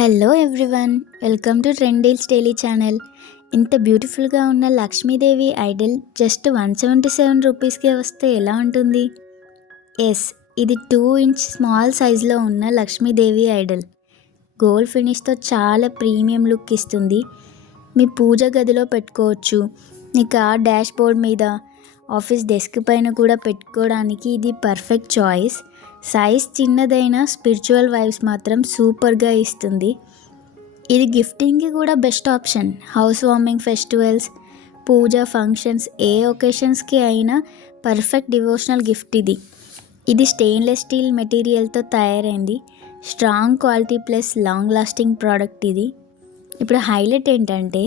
Hello everyone, welcome to trendeals daily channel. ఇంత బ్యూటిఫుల్గా ఉన్న లక్ష్మీదేవి ఐడల్ జస్ట్ 177 రూపీస్కే వస్తే ఎలా ఉంటుంది? ఎస్, ఇది 2 ఇంచ్ స్మాల్ సైజ్లో ఉన్న లక్ష్మీదేవి ఐడల్. గోల్డ్ ఫినిష్తో చాలా ప్రీమియం లుక్ ఇస్తుంది. మీ పూజ గదిలో పెట్టుకోవచ్చు, మీ కార్ డాష్ బోర్డ్ మీద, ఆఫీస్ డెస్క్ పైన కూడా పెట్టుకోవడానికి ఇది పర్ఫెక్ట్ చాయిస్. సైజ్ చిన్నదైనా స్పిరిచువల్ వైబ్స్ మాత్రం సూపర్గా ఇస్తుంది. ఇది గిఫ్టింగ్కి కూడా best option. Housewarming, festivals, పూజ, ఫంక్షన్స్ ఏ ఒకేషన్స్కి అయినా పర్ఫెక్ట్ డివోషనల్ గిఫ్ట్ ఇది. ఇది స్టెయిన్లెస్ స్టీల్ మెటీరియల్తో తయారైంది. Strong quality plus long lasting product ఇది. ఇప్పుడు హైలైట్ ఏంటంటే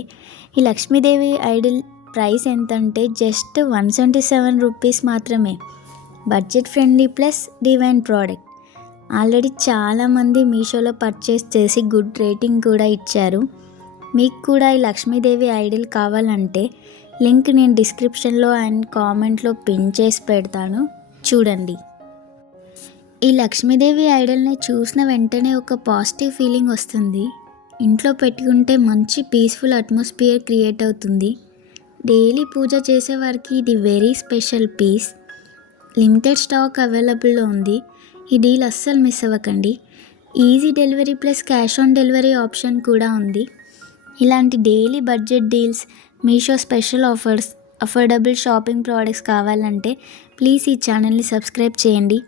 ఈ లక్ష్మీదేవి ఐడల్ ప్రైస్ ఎంతంటే జస్ట్ 177 రూపీస్ మాత్రమే. Budget friendly plus divine product. Already చాలామంది మీషోలో పర్చేస్ చేసి గుడ్ రేటింగ్ కూడా ఇచ్చారు. మీకు కూడా ఈ లక్ష్మీదేవి ఐడల్ కావాలంటే లింక్ నేను డిస్క్రిప్షన్లో అండ్ కామెంట్లో పిన్ చేసి పెడతాను, చూడండి. ఈ లక్ష్మీదేవి ఐడల్ని చూసిన వెంటనే ఒక పాజిటివ్ ఫీలింగ్ వస్తుంది. ఇంట్లో పెట్టుకుంటే మంచి పీస్ఫుల్ అట్మాస్ఫియర్ క్రియేట్ అవుతుంది. డైలీ పూజ చేసేవారికి ఇది very special piece. Limited stock అవైలబుల్లో ఉంది. ఈ డీల్ అస్సలు మిస్ అవ్వకండి. Easy delivery plus cash on delivery option కూడా ఉంది. ఇలాంటి daily budget deals, Meesho special offers, affordable shopping products కావాలంటే ప్లీజ్ ఈ ఛానల్ని సబ్స్క్రైబ్ చేయండి.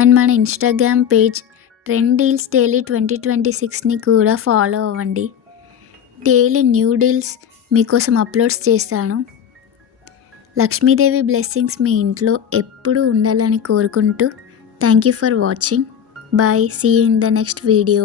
అండ్ మన ఇన్స్టాగ్రామ్ పేజ్ ట్రెండీల్స్ డైలీ 2026ని కూడా ఫాలో అవ్వండి. డైలీ న్యూ డీల్స్ మీకోసం అప్లోడ్స్ చేస్తాను. లక్ష్మీదేవి బ్లెస్సింగ్స్ మీ ఇంట్లో ఎప్పుడూ ఉండాలని కోరుకుంటూ thank you for watching. Bye, see you in the next video.